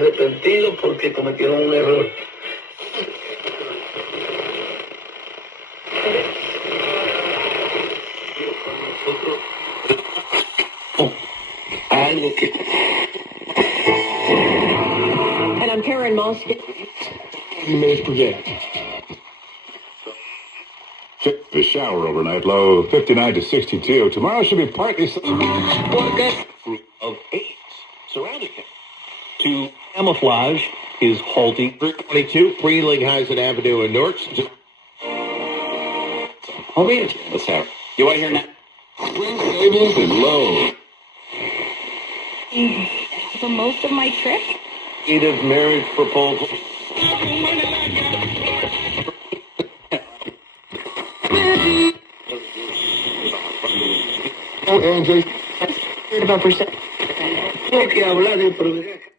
arrepentidos porque cometieron un error. Algo que... And I'm Karen Moss. Minutes per day. The shower overnight, low 59 to 62. Tomorrow should be partly Forecast of AIDS surrounding him. To camouflage his halting. 322, Freeling Heisen Avenue in Newark. I'll read it. Let's have it. You want to hear now? Spring savings is low. For most of my trip. Native marriage proposal. Oh, Andrew. About percent. Tengo que hablar de progreso.